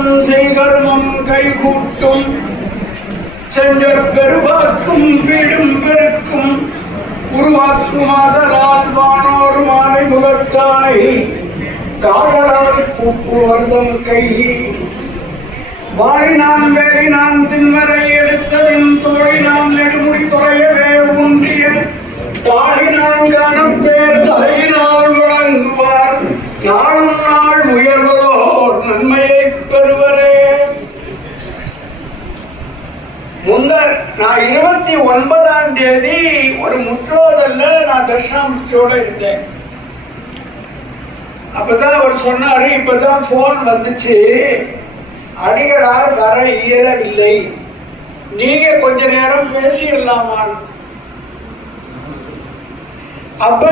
காக்கும் செய்கர்மம் கைகூட்டும் சென்ற பெருவாக்கும் வீடும் பெருக்கும் உருவாக்கும் ஆதலால் வானோர் மாலை முகத்தானை காதலால் கூப்புவர்தம் கை வாய் நான் வேலை நான் தின்வரை எடுத்ததின் தோழி நாம் நெடுமுடி துறையவே ஒன்றிய தாயினால் காணப்பேர் தலையினால் வழங்குவார் நாளும் நாள் உயர்வதோர் நன்மையை பெறுவரே. முந்தர் நான் 29ஆம் தேதி ஒரு முற்றோதல்ல நான் தட்சிணாமூர்த்தியோட இருந்தேன். அப்பதான் அவர் சொன்னாரு, இப்பதான் போன் வந்துச்சு, அடிகளார் வர இயலவில்லை, நீங்க கொஞ்ச நேரம் பேசிடலாமான். அப்ப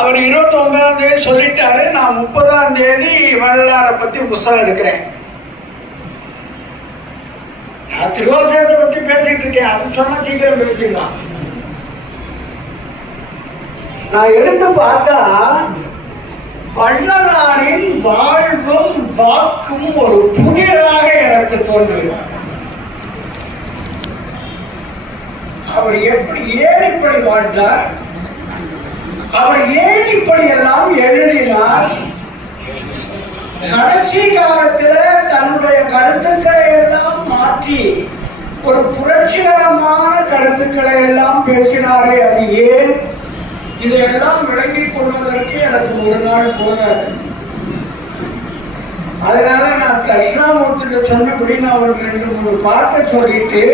அவர் 29ஆம் தேதி சொல்லிட்டாரு, நான் 30ஆம் தேதி வள்ளலாரை பத்தி புத்தகம் எடுக்கிறேன். நான் திருவாசகத்தை பத்தி பேசிட்டு இருக்கேன், அது சொன்னா சீக்கிரம் பேசிடலாம். நான் எடுத்து பார்த்தா வள்ளலாரின் வாழ்வும் வாக்கும் ஒரு புதிராக எனக்கு தோன்றுகிறார். அவர் ஏன் இப்படி வாழ்ந்தார், அவர் ஏன் இப்படி எல்லாம் எழுதினார், கடைசி காலத்தில் தன்னுடைய கருத்துக்களை எல்லாம் மாற்றி ஒரு புரட்சிகரமான கருத்துக்களை எல்லாம் பேசினாரே, அது ஏன்? இதையெல்லாம் விளங்கிக் கொள்வதற்கு எனக்கு ஒரு நாள் போகாது. அதனால நான் தட்சிணாமூர்த்தியில சொன்னபடி நான் ஒரு 2-3 பாட்டை சொல்லிட்டு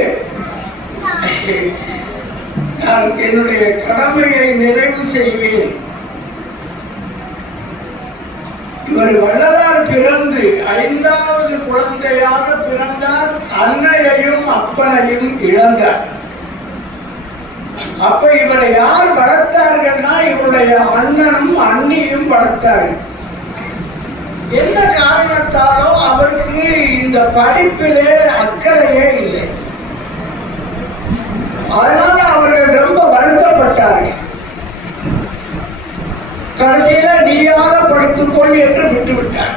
நான் என்னுடைய கடமையை நிறைவு செய்வேன். இவர் வள்ளலார் பிறந்து 5வது குழந்தையாக பிறந்தார். அன்னையையும் அப்பனையும் இழந்தார். அப்ப இவரை யார் வளர்த்தார்கள்னா இவருடைய அண்ணனும் அண்ணியும் வளர்த்தார்கள். என்ன காரணத்தாலோ அவருக்கு இந்த படிப்பிலே அக்கறையே இல்லை. அதனால அவர்கள் ரொம்ப வருத்தப்பட்டார்கள். கடைசியில நீயாக படித்துக்கொள் என்று விட்டுவிட்டார்.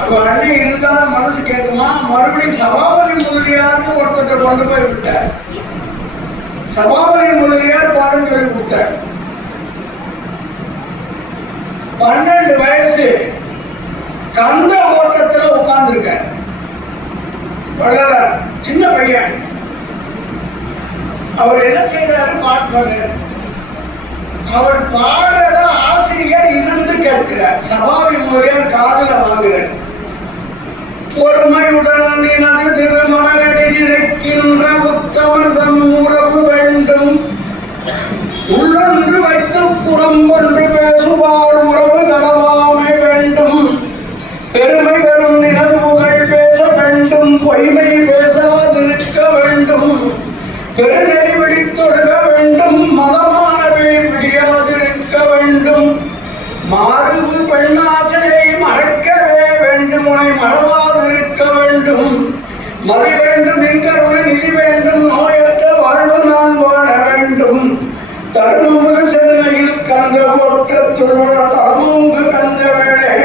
அப்ப அண்ணன் இருந்தாலும் மனசு கேட்குமா, மறுபடியும் சபாபதி முதலியார்னு ஒருத்தர் கொண்டு போய் விட்டார். சபாபதி முதலியார் பாடம் சொல்லி விட்டார். 12 வயசு கந்த ஓட்டத்தில் உட்கார்ந்துருக்க வள்ளலார், சின்ன பையன். அவர் என்ன செய்யறாரு, பாடுறாரு. அவர் பாடுறத ஆசிரியர் இருந்து கேட்கிறார். சபாபதி முதலியார் காதுல வாங்குறார். பொறுமையுடன் நினது திருமணடி நினைக்கின்ற உத்தமர்தம் உறவு வேண்டும், உள்ளொன்று வைத்து புறம்பொன்று பேசுவார் உறவு நலவாமை வேண்டும், பெருமை பெறும் நினது புகழ் பேச வேண்டும், பொய்மை பேசாதிருக்க வேண்டும், பெருநெறி விழித்தொடுக்க வேண்டும், மதமானவை விடியாதிருக்க வேண்டும், மாறுவு பெண்ணாசையை மறக்கவே வேண்டும், உனை மறவாதிருக்க வேண்டும், மதி வேண்டும் நின்கருணை நிதி வேண்டும், நோயற்ற வாழ்வு நான் வாழ வேண்டும், தருமமுக சென்னையில் கந்த ஒட்டத்துள்ள தருமமுக கந்த வேளை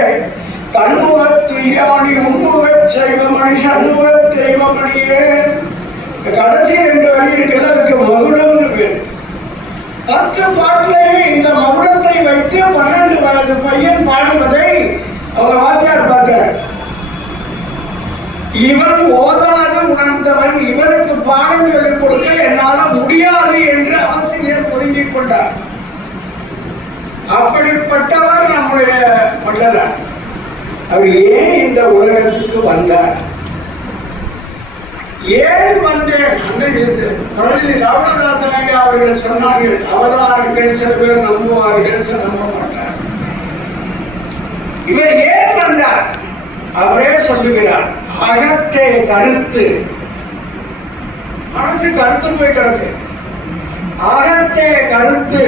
தன்முகத்து யானி உண்முகச் செய்வமணி சண்முக தெய்வமணியே. கடைசி 2 வரி இருக்குல்ல, அதுக்கு மகுடம்னு பேர். 10 பாட்டிலேயே இந்த மகுடத்தை வைத்து 12 வயது பையன் பாடுவதை அவங்க வாத்தியார் பார்த்தார். இவன் ஓதாது உணர்ந்தவன், இவனுக்கு பாடம் சொல்லிக் கொடுக்க என்னால முடியாது என்று ஆசிரியர் பொருந்திக் கொண்டார். அப்படிப்பட்டவர் நம்முடைய வள்ளலார். அவர் ஏன் இந்த உலகத்துக்கு வந்தார், ஏன் வந்தேன்? பழனி ராமதாசன் ஐயா அவர்கள் சொன்னார்கள், அவதார்கள் சில பேர் நம்புவார்கள், சில நம்ப மாட்டார். இவர் ஏன் வந்தார்? அவரே சொல்லுகிறார், அகத்தே கருத்து. மனசு கருத்து போய் கிடக்கு. அகத்தே கருத்து,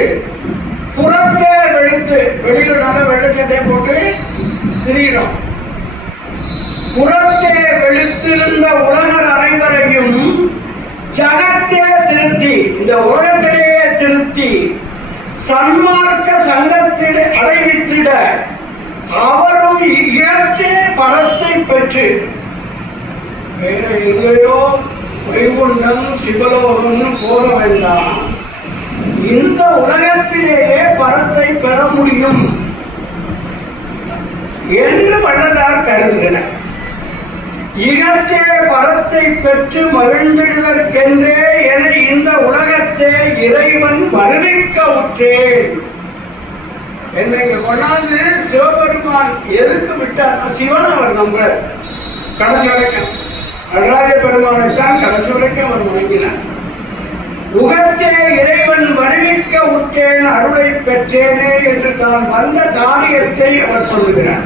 புறத்தே வெளுத்து. வெளியில நல்ல வெள்ளச்சட்டை போட்டு திரிகிறோம். புறத்தே வெளுத்திருந்த உலகர் அனைவரையும் ஜகத்தே திருத்தி, இந்த உலகத்திலேயே திருத்தி சன்மார்க்க சங்கத்திட அடைவித்திட அவரும் எல்லாம் இயற்கை பரத்தை பெற்று வேற எங்கேயோ வைகுண்டம் சிவலோகம்னு போக வேண்டாம், இந்த உலகத்திலேயே பரத்தை பெற முடியும் என்று வள்ளலார் கருதுகிறார். இகத்தே பரத்தை பெற்று மகிழ்ந்திடுதற்கென்றே என இந்த உலகத்தே இறைவன் வருவிக்க உற்றேன். என்னை கொண்டாந்து சிவபெருமான் எதுக்கு விட்டார்? சிவன் அவர் நம்ப கடைசி வரைக்கும் நடராஜ பெருமானை தான் கடைசி வரைக்கும் அவர் வணங்கினார். உகத்தே இறைவன் வருவிக்க உற்றேன் அருளை பெற்றேனே என்று தான் வந்த காரியத்தை அவர் சொல்லுகிறார்.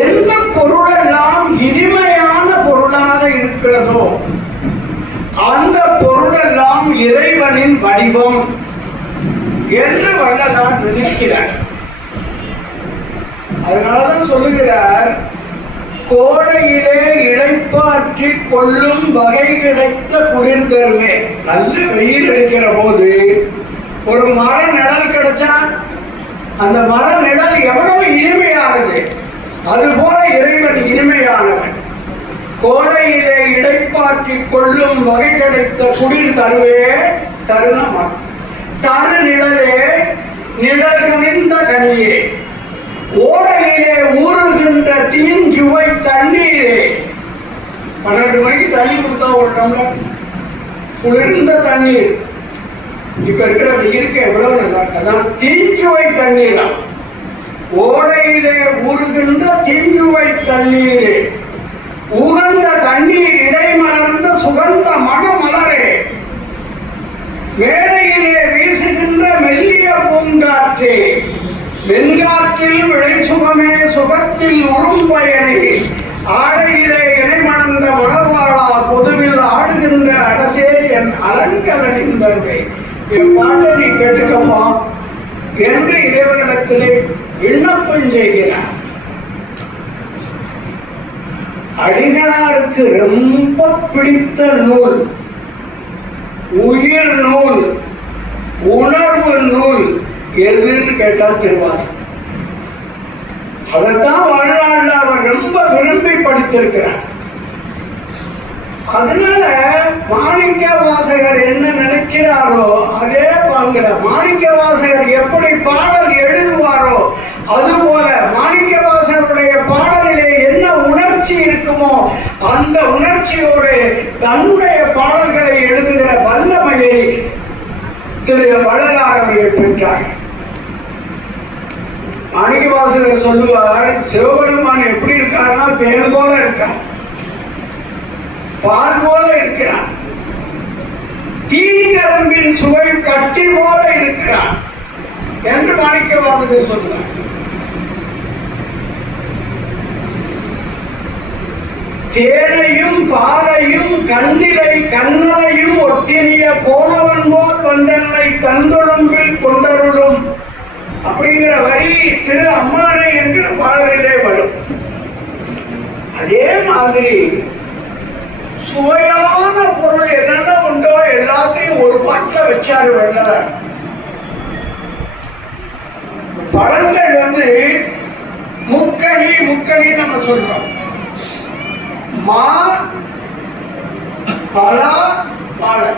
எந்த பொருளெல்லாம் இனிமையான பொருளாக இருக்கிறதோ அந்த பொருளெல்லாம் இறைவனின் வடிவம் என்று வள்ளலார் நினைக்கிறார். அதனாலதான் சொல்லுகிறார், கோடையிலே இளைப்பாற்றி கொள்ளும் வகை கிடைத்த குளிர்தருவே. நல்ல வெயில் அடிக்கிற போது ஒரு மர நிழல் கிடைச்சா அந்த மர நிழல் எவ்வளவு இனிமையானது, அதுபோல இறைவன் இனிமையானவன். கோடையிலே இடைப்பாற்றி கொள்ளும் வகை கிடைத்த குளிர் தருவே தருணமா தரு நிழலே நிழல் கனிந்த கனியே ஓடையிலே ஊறுகின்ற தீஞ்சுவை தண்ணீரே. 12 மணிக்கு தண்ணி கொடுத்தா ஒரு டம்ளர் குளிர்ந்த தண்ணீர், இப்ப இருக்கிற வெயிலுக்கு எவ்வளவு நல்லா, அதான் தீஞ்சுவை தண்ணீரா. ஓடையிலே ஊறுகின்ற தீஞ்சுவை தண்ணீரே உகந்த தண்ணீர் இடைமலர்ந்த சுகந்த மணமலரே வேளையிலே வீசுகின்ற மெல்லிய பூங்காற்றே வெண்காற்றில் விளை சுகமே சுகத்தில் உறும்பயனே ஆடையிலே இடைமணந்த மணவாளா பொதுவில் ஆடுகின்ற அரசே என் அலங்கலனின் வருகை. என் பாட்டை நீ கேட்டுக்கப்பா என்று இறைவனிடத்திலே விண்ணப்பம் செய்கிறார். அடிகளாருக்கு ரொம்ப பிடித்த நூல், உயிர் நூல், உணர்வு நூல் எதுன்னு கேட்டா திருவாசகம். அதைத்தான் வாழ்நாளில் அவர் ரொம்ப விரும்பி படித்திருக்கிறார். அதனால மாணிக்க வாசகர் என்ன நினைக்கிறாரோ அதே பாங்கிற மாணிக்க வாசகர் எப்படி பாடல் எழுதுவாரோ அதுபோல மாணிக்க வாசகருடைய பாடலிலே என்ன உணர்ச்சி இருக்குமோ அந்த உணர்ச்சியோடு தன்னுடைய பாடல்களை எழுதுகிற வல்லமையை திரு வள்ளலாருடைய பெற்றார். மாணிக்க வாசகர் சொல்லுவார், சிவபெருமான் எப்படி இருக்காருன்னா தேன் போல இருக்கார், பால் போல இருக்கிறான், தீங்கரம்பின் சுவை கட்டி போல இருக்கிறான் என்று மாணிக்க வாசகர் சொல்லுவார். தேனையும் பாலையும் கண்ணிலை கண்ணலையும் ஒத்தினிய கோணவன் போல் வந்தன்னை தந்தொழம்பில் கொண்டருளும் அப்படிங்கிற வரி திரு அம்மானை என்கிற பாடலிலே வரும். அதே மாதிரி சுவையான பொருள் என்னென்ன உண்டோ எல்லாத்தையும் ஒரு பாட்டில் வச்சாரு வள்ளலார். பழங்கள் முக்கணி முக்கணி நம்ம சொல்றோம். மா பலா வாழை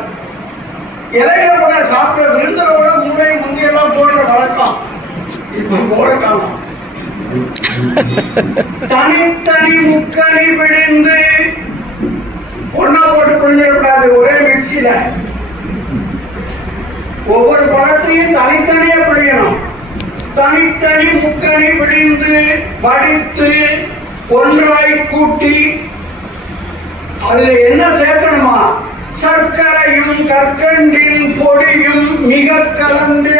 இலையில கூட சாப்பிட விருந்தில கூட முன்னே முந்தையெல்லாம் போடுற வழக்கம் இப்ப போட காணும். தனித்தனி முக்கணி விழுந்து ஒன்னா போட்டு பிழிஞ்சிடக்கூடாது, ஒரே மிக்சியில ஒவ்வொரு பழத்தையும் தனித்தனியா பிழியணும். தனித்தனி முக்கணி பிழிந்து படித்து ஒன்றாய் கூட்டி அதுல என்ன சேர்க்கணுமா? சர்க்கரையும் கற்கண்டின் பொடியும் மிக கலந்து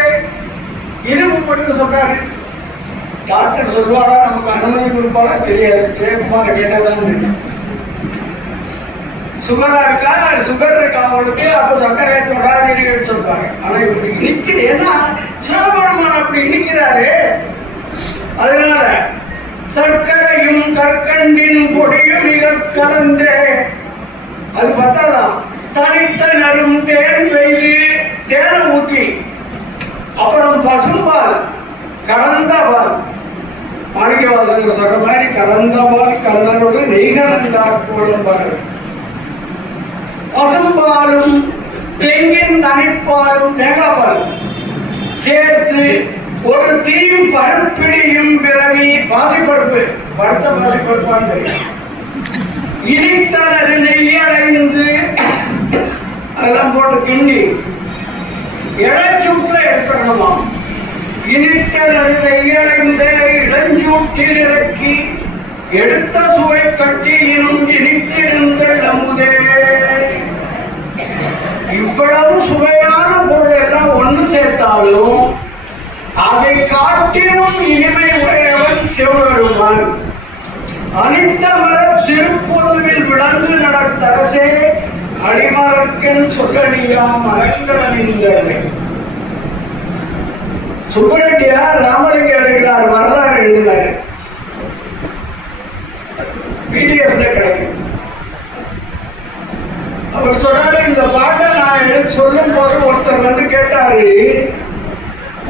இரும்பு போட்டு சொல்றாரு. டாக்டர் சொல்வாரா நமக்கு அனுமதி கொடுப்பாரா தெரியாது, கேட்பார கேட்டதான் தெரியும். சுகரா இருக்கா, சுகர் இருக்கா அவங்களுக்கு, அப்ப சர்க்கரை தொடாதீர்கள் சொல்றாங்க. ஆனா இப்படி இனிக்குது, ஏன்னா சிவபெருமான் அப்படி இனிக்கிறாரு. அதனால சர்க்கரையும் கற்கண்டின் பொடியும் மிக கலந்து அது பத்தாதான் தனித்த நடும் தேன் வைத்து தேனை ஊத்தி அப்புறம் பசும்பால் கறந்தவாள் மாணிக்கவாசகர் சொல்ற மாதிரி கறந்தவாள் கண்ணனோடு நெய் கலந்தாற் போலும் பாரு. பசும்பாலும் தெங்கின் தனிப்பாலும் தேங்காய் பாலும் சேர்த்து ஒரு தீயும் பருப்பிடியும் பிறவி பாசிப்பருப்பு பருத்த பாசிப்பருப்பான்னு தெரியும். இனித்தனரு நெய் அடைந்து அதெல்லாம் போட்டு கிண்டி இளஞ்சூட்டுல எடுத்துக்கணுமா. இனித்தனரு நெய் அடைந்த இளஞ்சூட்டில் இறக்கி எடுத்த சுவை கட்சியினும் இனித்திருந்த அமுதே. இவ்வளவு சுவையான பொருள் எல்லாம் ஒன்று சேர்த்தாலும் அதை காட்டிலும் இனிமை உடையவன் சிவபெருமான். அனித்தமர திருப்பொருவில் விளங்கு நடத்தரசே அடிமலர்க்கன் சொல்லடியாம் அகங்கடனிந்தவை. சுப்பரெட்டியார் ராமலிங்க அடிகளார் வரலாறு எழுதினார். பிடிஎஃப்ல கிடைக்கும். அவர் சொன்னாரு, இந்த பாட்டை நான் எடுத்து சொல்லும் போது ஒருத்தர் வந்து கேட்டாரு,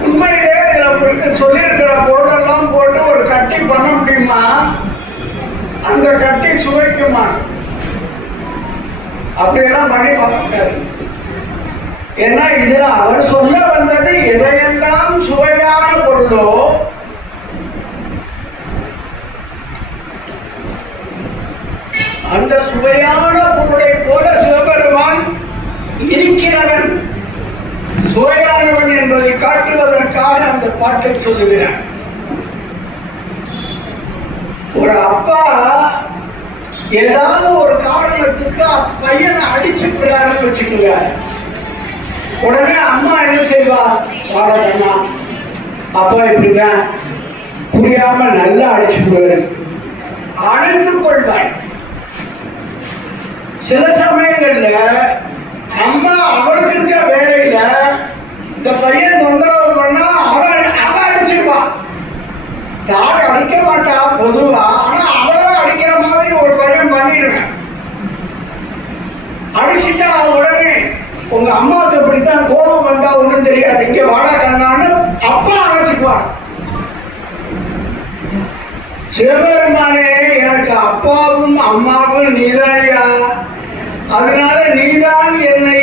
உண்மையிலே நம்மளுக்கு சொல்லியிருக்கிற பொருளெல்லாம் போட்டு ஒரு கட்டி பண்ண முடியுமா? அந்த கட்டி சுவைக்குமா? அப்படியெல்லாம் பண்ணி பார்க்காரு. ஏன்னா இதுல அவர் சொல்ல வந்தது எதையெல்லாம் சுவையான பொருளோ அந்த சுவையான பொருளை போல சிவபெருமான் இருக்கிறவன், சுவையானவன் என்பதை காட்டுவதற்காக அந்த பாட்டை சொல்லுகிறார். ஒரு அப்பா ஏதாவது ஒரு காரணத்துக்கு பையனை அடிச்சு விடாருன்னு வச்சுக்கோங்க, உடனே அம்மா என்ன செய்வா? பாடம்மா அப்பா இப்படிதான் புரியாம நல்லா அடிச்சு விடுவாரு, அழைத்துக் கொள்வாய். சில சமயங்கள்ல அம்மா அவளுக்கு இருக்க வேலையில இந்த பையன் தொந்தரவு பண்ணா அவன் அடிச்சிருப்பான். தாய் அடிக்க மாட்டா பொதுவா, ஆனா அவளை அடிக்கிற மாதிரி ஒரு பையன் பண்ணிடுவேன். அடிச்சுட்டா உடனே உங்க அம்மாவுக்கு இப்படித்தான் கோபம் வந்தா ஒண்ணும் தெரியாது, இங்க வாடா கண்ணான்னு அப்பா அழைச்சிக்குவான். சிவபெருமானே எனக்கு அப்பாவும் அம்மாவும் நீதானையா, அதனால நீதான் என்னை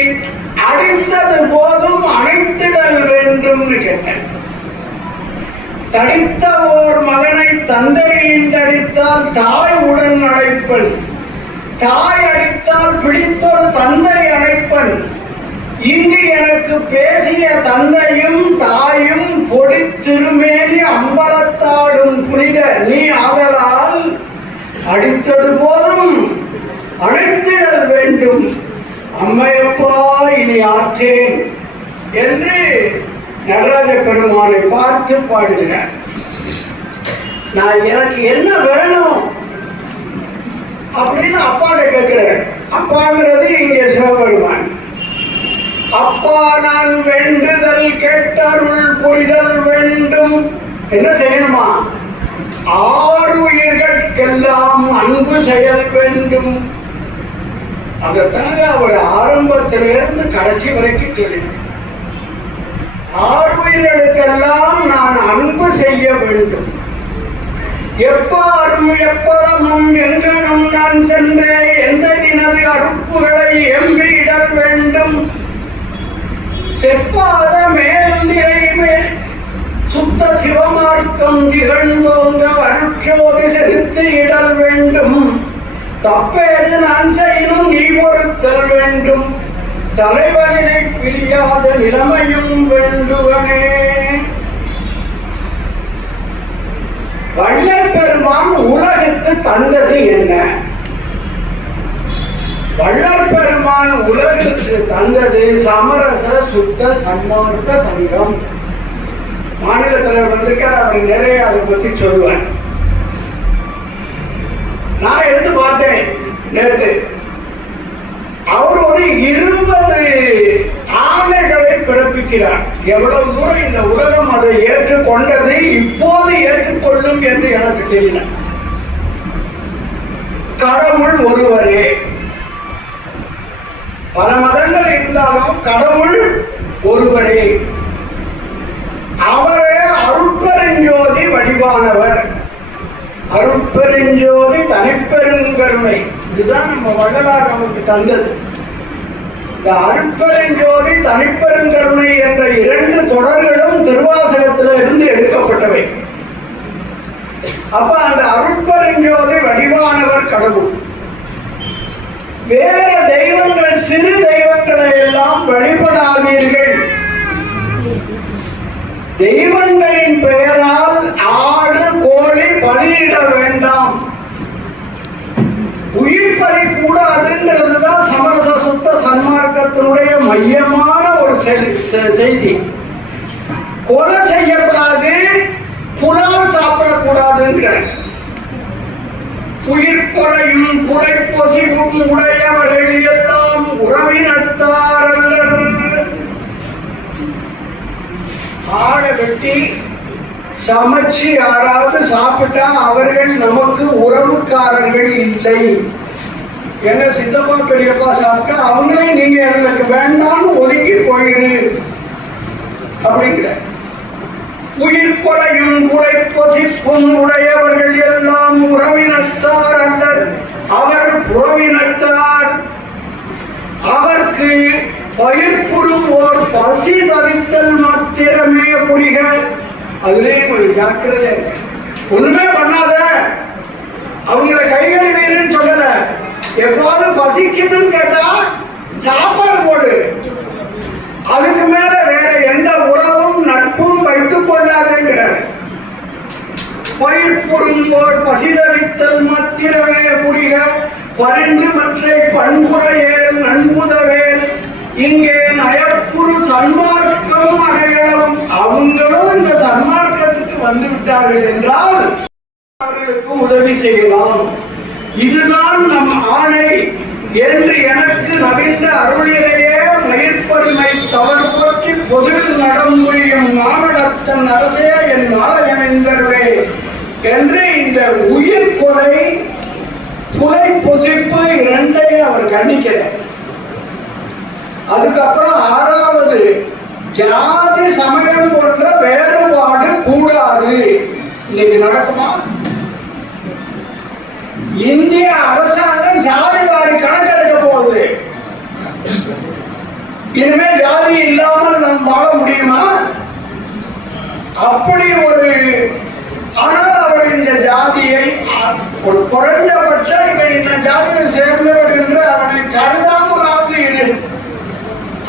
அடித்தது போதும் அணைத்திடல் வேண்டும்னு கேட்டேன். தடித்த ஓர் மகனை தந்தை அடித்தால் தாய் உடன் அழைப்பன், தாய் அடித்தால் பிடித்தொரு தந்தை அழைப்பன். இங்கு எனக்கு பேசிய தந்தையும் தாயும் பொடி திருமேனி அம்பலத்தாடும் புனித நீ ஆதலால் அடித்தது போதும் அழைத்திடல் வேண்டும். அம்மையப்பா இனி ஆற்றேன் என்று நடராஜ பெருமானை பார்த்து பாடுகிறார். நான் எனக்கு என்ன வேணும் அப்படின்னு அப்பாட்ட கேட்கிறேன். அப்பாங்கிறது இங்கே சிவபெருமான். அப்பா நான் வேண்டுதல் கேட்டருள் புரிதல் வேண்டும். என்ன செய்யணுமா? ஆறுயிர்கட்கெல்லாம் அன்பு செயல் வேண்டும். அதற்காக அவர் ஆரம்பத்திலிருந்து கடைசி வரைக்கும் சொல்லினார், ஆறுயிர்களுக்கெல்லாம் நான் அன்பு செய்ய வேண்டும். எப்பாரும் எப்பதமும் எங்கனும் நான் சென்றே எந்த நினது அறுப்புகளை எம்பிடல் வேண்டும். செப்பாத மேல் நிறைவே சுத்த சிவமார்க்கம் திகழ்ந்தோங்க அருட்சோதி செலுத்தி இடல் வேண்டும். தப்பேது நான் செய்யணும் நீ பொறுத்தல் வேண்டும். தலைவனினை பிரியாத நிலைமையும் வேண்டுவனே. வள்ளல் பெருமான் உலகுக்கு தந்தது என்ன? வள்ளல் பெருமான் உலகுக்கு தந்தது சமரச சுத்த சன்மார்க்க சங்கம். மாநில தலைவர் வந்திருக்கார், அவர் நிறைய அதை பத்தி சொல்லுவார். நான் எடுத்து பார்த்தேன் நேற்று. அவர் ஒரு 20 ஆணைகளை பிறப்பிக்கிறார். எவ்வளவு தூரம் இந்த உலகம் அதை ஏற்றுக்கொண்டது, இப்போது ஏற்றுக்கொள்ளும் என்று எனக்கு தெரியல. கடவுள் ஒருவரே. பல மதங்கள் இருந்தாலும் கடவுள் ஒருவரே. அவரே அருட்பெருஞ்சோதி வடிவானவர். அருட்பெருஞ்சோதி தனிப்பெருங்கருணை. இதுதான் நம்ம வள்ளலார் நமக்கு தந்தது. இந்த அருட்பெருஞ்சோதி தனிப்பெருங்கருணை என்ற 2 தொடர்களும் திருவாசகத்தில் இருந்து எடுக்கப்பட்டவை. அப்ப அந்த அருட்பெருஞ்சோதி வடிவானவர் கடவுள். வேற தெய்வங்கள், சிறு தெய்வங்களை எல்லாம் வழிபடாதீர்கள். தெய்வங்களின் பெயரால் ஆடு கோழி பலியிட வேண்டாம். உயிர் பலி கூடாதுங்கிறது தான் சமரச சுத்த சன்மார்க்கத்தினுடைய மையமான ஒரு செய்தி. கொலை செய்யக்கூடாது, புலால் சாப்பிடக்கூடாதுங்கிற உயிர் கொலையும் புலை பொசிவும் உடையவர்கள் எல்லாம் உறவினத்தார் அல்லர். ஆடை வெட்டி சமைச்சு யாராவது சாப்பிட்டா அவர்கள் நமக்கு உறவுக்காரர்கள் இல்லை. எங்க சித்தப்பா பெரியப்பா சாப்பிட்டா அவங்களே நீங்க எனக்கு வேண்டாம்னு ஒதுக்கி போயிரு அப்படிங்கிற. உயிர் கொலையும் உடை பொசிப்பும் உடையவர்கள் எல்லாம் உறவினத்தார் அல்லர், அவர் புறவினத்தார். அவர்க்கு பயிர்ப்புறும் ஓர் பசி தவித்தல் மாத்திரமே புரிக. அதுலேயும் ஒரு ஜாக்கிரதை. ஒண்ணுமே பண்ணாத, அவங்களை கைகளை வீருன்னு சொல்லல. எவ்வாறு பசிக்குதுன்னு கேட்டா சாப்பாடு போடு. அதுக்கு மேல வேற எந்த உறவும் நட்பும் வைத்துக் கொள்ளாதேங்கிறார். பயிர்ப்புறும் ஓர் பசிதவித்தல் மாத்திரமே புரிக. பரிந்து மற்றை பண்புடையேல் நண்புதவேல். இங்கே நயப்புறு சன்மார்க்கம் அடையணும். அவங்களும் இந்த சன்மார்க்கத்துக்கு வந்து விட்டார்கள் என்றால் அவர்களுக்கு உதவி செய்யலாம். இதுதான் நம் ஆணை என்று எனக்கு நவீன அருளிலேயே மயிர்பெருமை தவறு போற்றி பொதில் நடமுடியும் மானடத்தன் அரசே என் நாளையமைந்தருளே என்று இந்த உயிர் கொலை புலை பொசிப்பு 2ஐயும் அவர் கண்டிக்கிறார். அதுக்கப்புறம் 6வது ஜாதி சமயம் போன்ற வேறுபாடு கூடாது. இன்னைக்கு நடக்குமா? இந்திய அரசாங்கம் ஜாதி வாரி கணக்கெடுக்க போகுது. இனிமே ஜாதி இல்லாமல் நாம் வாழ முடியுமா? அப்படி ஒரு, ஆனால் அவர் இந்த ஜாதியை ஒரு குறைந்தபட்சம் இவன் இந்த ஜாதியை சேர்ந்தவர் என்று அவனை கருதாமல் ஆகுது.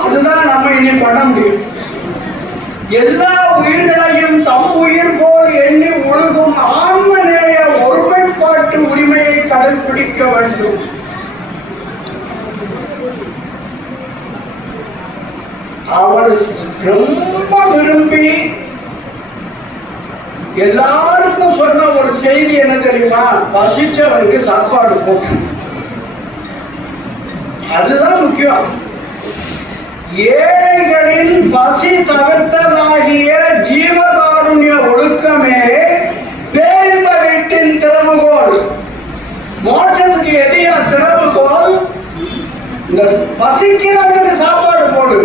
அதுதான் நம்ம இனி பண்ண முடியும். எல்லா உயிர்களையும் தம் உயிர் போல் எண்ணி ஒழுகும் ஆன்மநேய ஒருமைப்பாட்டு உரிமையை கடைபிடிக்க வேண்டும். அவர் ரொம்ப விரும்பி எல்லாருக்கும் சொன்ன ஒரு செய்தி என்ன தெரியுமா? பசிச்சவனுக்கு சாப்பாடு போட்டு. அதுதான் முக்கியம். ஏழைகளின் பசி தவிர்த்தலாகிய ஜீவகாருண்ய ஒழுக்கமே பேரின்ப வீட்டின் திறவுகோல். மோட்சத்துக்கு எதியா திறவுகோல்? இந்த பசிக்கிறவனுக்கு சாப்பாடு போடு,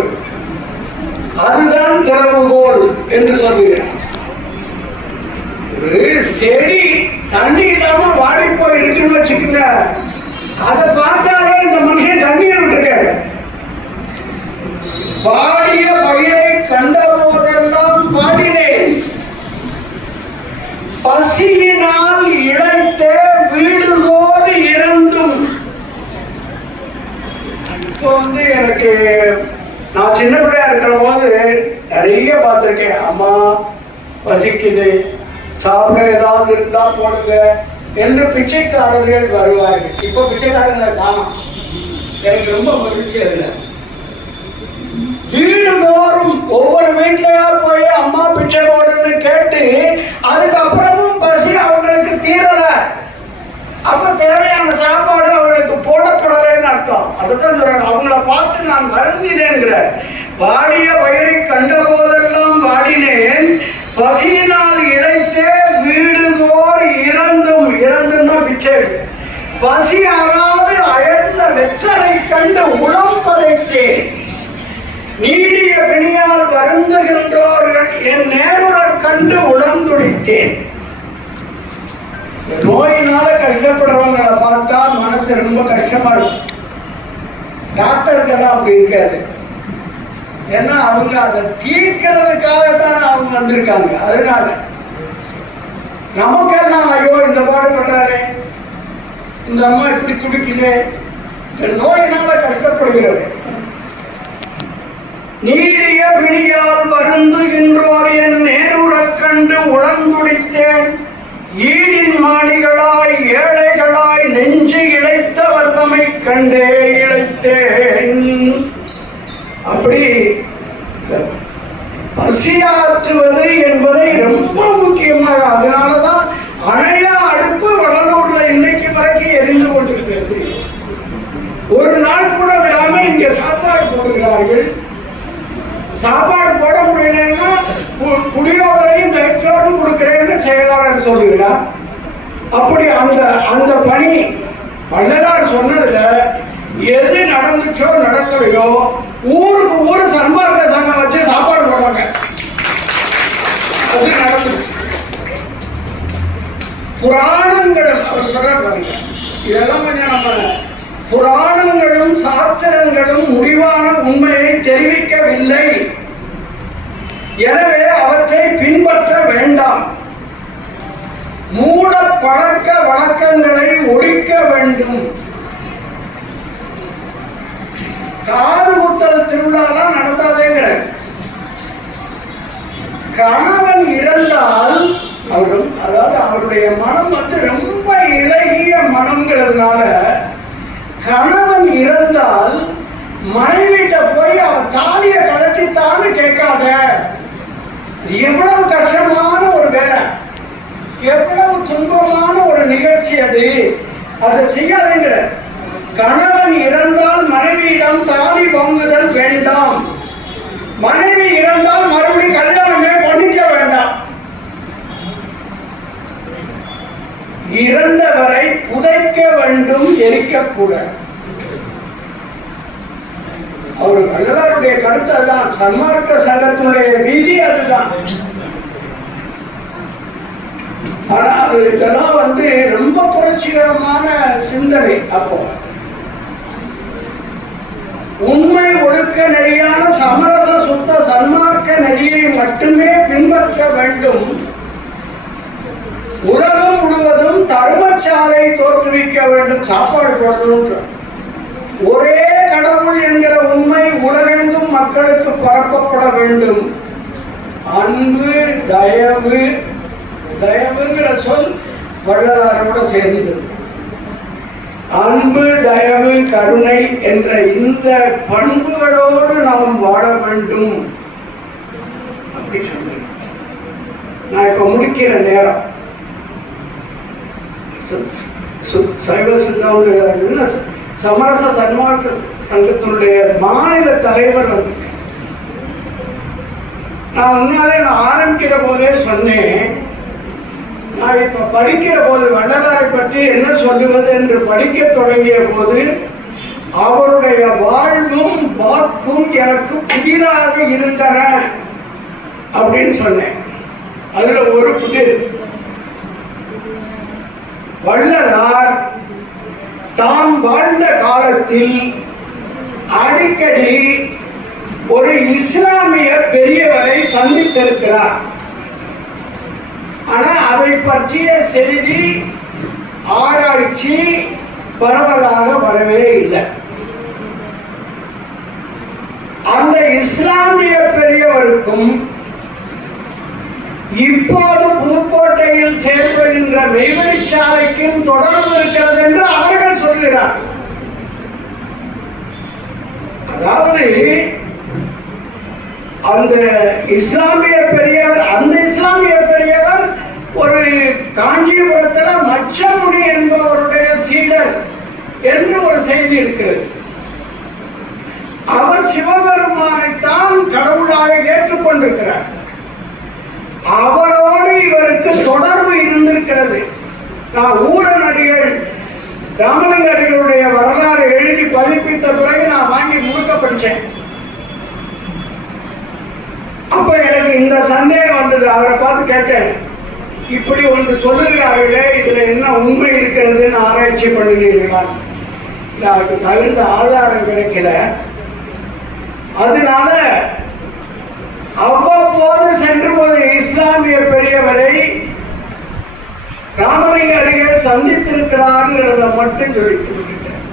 அதுதான் திறவுகோல் என்று சொல்லுகிறார். ஒரு செடி தண்ணி இல்லாம வாடி போய் இருக்குன்னு வச்சுக்கோங்க, அதை பார்த்தாலே இந்த மனுஷன் தண்ணீர் விட்டுருக்காரு. பாடிய பயிரை கண்ட போதெல்லாம் பாடினேன், பசியினால் இழைத்தே வீடுதோடு இறந்தும். இப்போ எனக்கு நான் சின்ன பிள்ளையா இருக்கிற போது நிறைய பார்த்திருக்கேன். அம்மா பசிக்குது, சாப்பிட ஏதாவது இருந்தா போடுங்க என்று பிச்சைக்காரர்கள் வருவார்கள். இப்போ பிச்சைக்காரங்களை காணோம். எனக்கு ரொம்ப மகிழ்ச்சி. அதுல வீடுதோறும் ஒவ்வொரு வீட்லயா போய் அம்மா பிச்சை போடுன்னு கேட்டு அதுக்கப்புறமும் பசி அவங்களுக்கு தீரல. அப்ப தேவையான சாப்பாடு அவங்களுக்கு போடப்படலன்னு அர்த்தம். அதுதான் சொல்றாங்க. அவங்கள பார்த்து நான் வருந்தினேங்கிற. வாடிய வயிறை கண்ட போதெல்லாம் வாடினேன், பசியினால் இழைத்தே வீடுதோர் இறந்தும். இறந்துன்னா பிச்சை எடுத்து. பசி அறாது அயர்ந்த வெற்றனை கண்டு உளம் பதைத்தேன். நீடிய பிணியால் வருந்துகின்றோர்கள் என் நேருடர் கண்டு உழந்துடித்தேன். நோயினால கஷ்டப்படுறவங்களை பார்த்தா மனசு ரொம்ப கஷ்டமா இருக்கும். டாக்டருக்கெல்லாம் அப்படி இருக்காது. ஏன்னா அவங்க அதை தீர்க்கிறதுக்காகத்தான் அவங்க வந்திருக்காங்க. அதனால நமக்கெல்லாம் ஐயோ இந்த பாடுபடுறாரு, இந்த அம்மா இப்படி துடிக்குது, இந்த நோயினால கஷ்டப்படுகிறது. நீடிய பிணியால் வருந்துகின்றோர் என் நேருடக் கண்டு உழந்துடித்தேன். ஈடின் மாணிகளாய் ஏழைகளாய் நெஞ்சு இழைத்தவர் தம்மை கண்டே இழைத்தேன். அப்படி பசியாற்றுவது என்பதை ரொம்ப முக்கியமாக, அதனாலதான் அணையா அடுப்பு வடலூர்ல இன்னைக்கு வரைக்கும் எரிந்து கொண்டிருக்கிறது. ஒரு நாள் கூட விடாம இங்க சாப்பாடு போடுகிறார்கள். சாப்பாடு போட முடியலன்னா புளியோதரையும் தயிர்ச்சோறும் கொடுக்கிறேன்னு செயலாளர் சொல்லுகிறார். அப்படி அந்த அந்த பணி வள்ளலார் சொன்னதுல எது நடந்துச்சோ நடக்கலையோ ஊருக்கு ஊரு சன்மார்க்க சங்கம் வச்சு சாப்பாடு போடுறாங்க. அது நடந்துச்சு. புராணங்களும் அவர் சொல்றாங்க, இதெல்லாம் கொஞ்சம் நம்ம புராணங்களும் சாஸ்திரங்களும் முடிவான உண்மையை தெரிவிக்கவில்லை, எனவே அவற்றை பின்பற்ற வேண்டாம். மூட பழக்க வழக்கங்களை ஒழிக்க வேண்டும். காது குத்தல் திருவிழாலாம் நடத்தாதேங்கிற. கணவன் இறந்தால் அவரும், அதாவது அவருடைய மனம் ரொம்ப இலகிய மனம்ங்கிறதுனால கணவன் இறந்தால் மனைவிட்ட போய் அவன் தாலியை கலட்டித்தான்னு கேட்காத. எவ்வளவு கஷ்டமான ஒரு வேலை, எவ்வளவு துன்பமான ஒரு நிகழ்ச்சி அது. அதை செய்யாதேங்கிற. கணவன் இறந்தால் மனைவியிடம் தாலி வாங்குதல் வேண்டாம். மனைவி இறந்தால் மறுபடியும் கல்யாணமே பண்ணிக்க வேண்டாம். இறந்தவரை புதைக்க வேண்டும், எரிக்கக்கூடாது. அவர் வள்ளலாருடைய கருத்து அதுதான். சன்மார்க்க சங்கத்தினுடைய விதி அதுதான். ஆனா அது இதெல்லாம் ரொம்ப புரட்சிகரமான சிந்தனை. அப்போ உண்மை ஒழுக்க நெறியான சமரச சுத்த சன்மார்க்க நெறியை மட்டுமே பின்பற்ற வேண்டும். உலகம் முழுவதும் தர்மசாலை தோற்றுவிக்க வேண்டும். சாப்பாடு போடணும். ஒரே கடவுள் என்கிற உண்மை உலகெங்கும் மக்களுக்கு பரப்பப்பட வேண்டும். அன்பு, தயவு, தயவுங்கிற சொல் வள்ளலாரோட சேர்ந்து அன்பு, தயவு, கருணை என்ற இந்த பண்புகளோடு நாம் வாழ வேண்டும் அப்படி சொல்றேன். நான் இப்ப முடிக்கிற நேரம். சைவ சித்தாந்த சமரச சன்மார்க்க சங்கத்தினுடைய மாநில தலைவர் நான் முன்னாலே ஆரம்பிக்கிற போதே சொன்னேன். நான் இப்ப படிக்கிற போது வள்ளலாரை பற்றி என்ன சொல்லுவது என்று படிக்க தொடங்கிய போது அவருடைய வாழ்வும் வாக்கும் எனக்கு புதிராக இருந்தன அப்படின்னு சொன்னேன். அதுல ஒரு புதிர், வள்ளலார் தாம் வாழ்ந்த காலத்தில் அடிக்கடி ஒரு இஸ்லாமிய பெரியவரை சந்தித்திருக்கிறார். ஆனா அதை பற்றிய செய்தி ஆராய்ச்சி பரவலாக வரவே இல்லை. அந்த இஸ்லாமிய பெரியவருக்கும் இப்போது புதுக்கோட்டையில் செயல்படுகின்ற மெய்வழிச்சாலைக்கும் தொடர்பு இருக்கிறது என்று அவர்கள் சொல்கிறார். அதாவது அந்த இஸ்லாமிய பெரியவர் ஒரு காஞ்சிபுரத்தில் மச்சமுனி என்பவருடைய சீடர் என்று ஒரு செய்தி இருக்கிறது. அவர் சிவபெருமானைத்தான் கடவுளாக ஏற்றுக்கொண்டிருக்கிறார். அவரோடு இவருக்கு தொடர்பு இருந்திருக்கிறது. நான் ஊரநடிகள் ராமலிங்க அடிகளுடைய வரலாறு எழுதி பதிப்பித்த பிறகு நான் வாங்கி முழுக்க படித்தேன். அப்ப எனக்கு இந்த சந்தேகம் வந்தது. அவரை பார்த்து கேட்டேன், இப்படி ஒன்று சொல்லுகிறார்களே, இதுல என்ன உண்மை இருக்கிறதுன்னு ஆராய்ச்சி பண்ணுகிறீர்களா? அதுக்கு தகுந்த ஆதாரம் கிடைக்கல. அதனால அவ்வப்போது சென்று ஒரு இஸ்லாமிய பெரியவரை ராமலிங்க அடிகள் சந்தித்திருக்கிறாருங்கிறத மட்டும் சொல்லிட்டு விட்டுட்டேன்.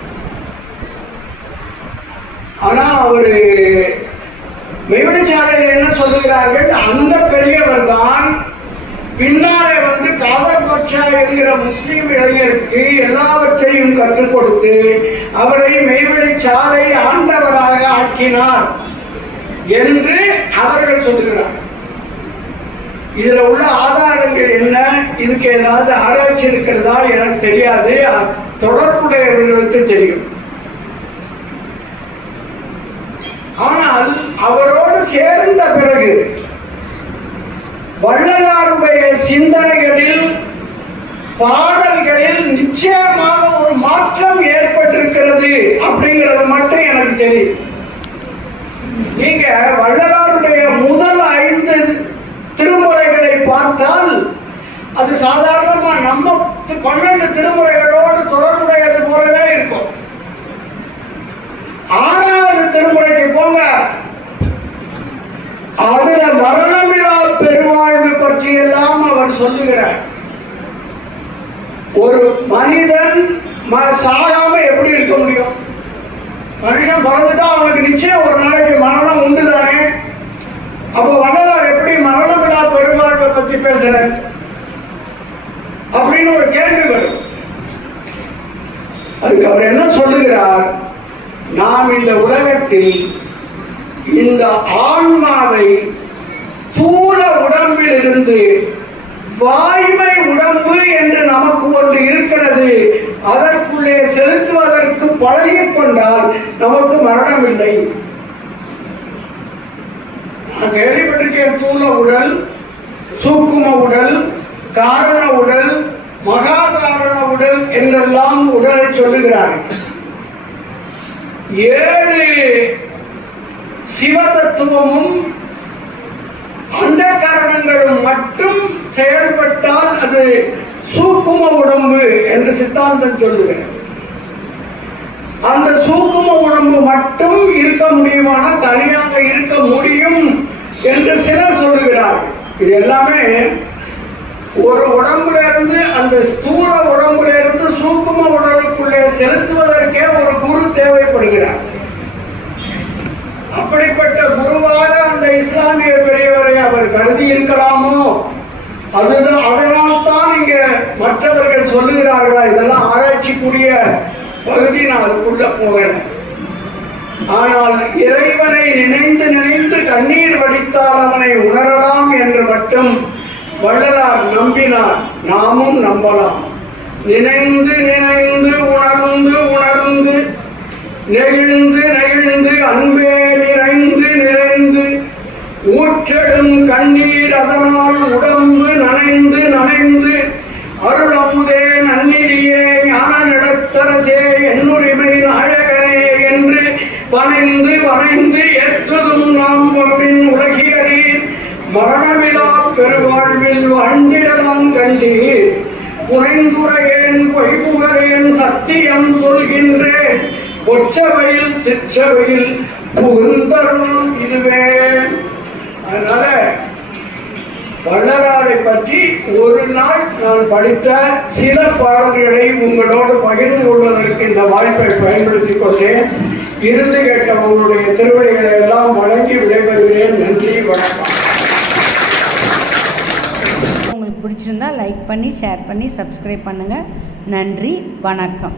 ஆனா ஒரு மெய்வெளிச்சாலையில் என்ன சொல்லுகிறார்கள், அந்த பெரியவர் தான் பின்னாலே வந்து காதர் பட்சா என்கிற முஸ்லீம் இளைஞருக்கு எல்லாவற்றையும் கற்றுக் கொடுத்து அவரை மெய்வெளிச்சாலை ஆண்டவராக ஆக்கினார் என்று அவர்கள் சொல்லுகிறார். இதுல உள்ள ஆதாரங்கள் என்ன, இதுக்கு ஏதாவது ஆராய்ச்சி இருக்கிறதா எனக்கு தெரியாது, தொடர்புடையவர்களுக்கு தெரியும். ஆனால் அவரோடு சேர்ந்த பிறகு வள்ளலாருடைய சிந்தனைகளில் பாடல்களில் நிச்சயமாக ஒரு மாற்றம் ஏற்பட்டிருக்கிறது அப்படிங்கிறது மட்டும் எனக்கு தெரியும். நீங்க வள்ளலாருடைய முதல் 5 திருமுறைகளை பார்த்தால் அது சாதாரணமா நம்ம 12 திருமுறைகளோடு தொடர்புடையது போலவே இருக்கும். 6வது திருமுறைக்கு போங்க, அதுல மரணமில்லா பெருவாழ்வு பற்றி எல்லாம் அவர் சொல்லுகிறார். ஒரு மனிதன் சாகாம எப்படி இருக்க முடியும்? மனுஷன் பிறந்துட்டா அவனுக்கு நிச்சயம் ஒரு நாளைக்கு மரணம் உண்டுதானே. அப்ப வள்ளலார் எப்படி மரணமில்லா பெருவாழ்வை பற்றி பேசுற அப்படின்னு ஒரு கேள்வி வரும். அதுக்கு அவர் என்ன சொல்லுகிறார், நாம் இந்த உலகத்தில் இந்த ஆன்மாவை தூள உடம்பில் இருந்து வாய்மை உடம்பு என்று நமக்கு ஒன்று இருக்கிறது, அதற்குள்ளே செலுத்துவதற்கு பழகிக் கொண்டால் நமக்கு மரணம் இல்லை. நான் கேள்விப்பட்டிருக்கேன், தூள உடல், சூக்கும உடல், காரண உடல், மகா காரண உடல் என்றெல்லாம் உடலை சொல்லுகிறார்கள். 7 சிவதத்துவமும் அந்த காரணங்களும் மட்டும் செயல்பட்டால் அது சூக்கும உடம்பு என்று சித்தாந்தம் சொல்லுகிறது. அந்த சூக்கும உடம்பு மட்டும் இருக்க முடியுமானா தனியாக இருக்க முடியும் என்று சிலர் சொல்லுகிறார்கள். இது எல்லாமே ஒரு உடம்புல இருந்து அந்த ஸ்தூல உடம்புல இருந்து சூக்கும உடலுக்குள்ளே செலுத்துவதற்கே ஒரு குரு தேவைப்படுகிறார். அப்படிப்பட்ட குருவாக அந்த இஸ்லாமிய பெரியவரை அவர் கருதி இருக்கலாமோ? அதுதான், அதனால் தான் இங்க மற்றவர்கள் சொல்லுகிறார்களா? இதெல்லாம் ஆராய்ச்சிக்குரிய பகுதி, நான் அதுக்குள்ள போகல. ஆனால் இறைவனை நினைந்து நினைந்து கண்ணீர் வடித்தால் அவனை உணரலாம் என்று மட்டும் வள்ளலார் நம்பினார். நாமும் நம்பலாம். நினைந்து நினைந்து உணர்ந்து உணர்ந்து நெகிழ்ந்து நெகிழ்ந்து அன்பே நிறைந்து நிறைந்து ஊற்றெடும் கண்ணீர் அதனால் உடம்பு நனைந்து நனைந்து அருளமுதே நன்னிதியே ஞான நடத்தரசே என்னுரிமை நாயகனே என்று வனைந்து வனைந்து ஏற்றதும் நாம் பம்பின் உலகியறீர் மரணமிலா பெருவாழ்வில் வாழ்ந்திடலாம் கண்டீர் புனைந்துரையேன் பொய்புகரேன் சத்தியம் சொல்கின்றேன் ஒற்றவையில் சிற்றவையில் புகுந்தருளும் இதுவே. அதனால வள்ளலாரை பற்றி ஒரு நாள் நான் படித்த சில பாடல்களை உங்களோடு பகிர்ந்து கொள்வதற்கு இந்த வாய்ப்பை பயன்படுத்திக் கொண்டேன். இருந்து கேட்ட உங்களுடைய திருவிடைகளை எல்லாம் வழங்கி விடைபெறுகிறேன். நன்றி, வணக்கம். உங்களுக்கு பிடிச்சிருந்தா லைக் பண்ணி ஷேர் பண்ணி சப்ஸ்கிரைப் பண்ணுங்கள். நன்றி, வணக்கம்.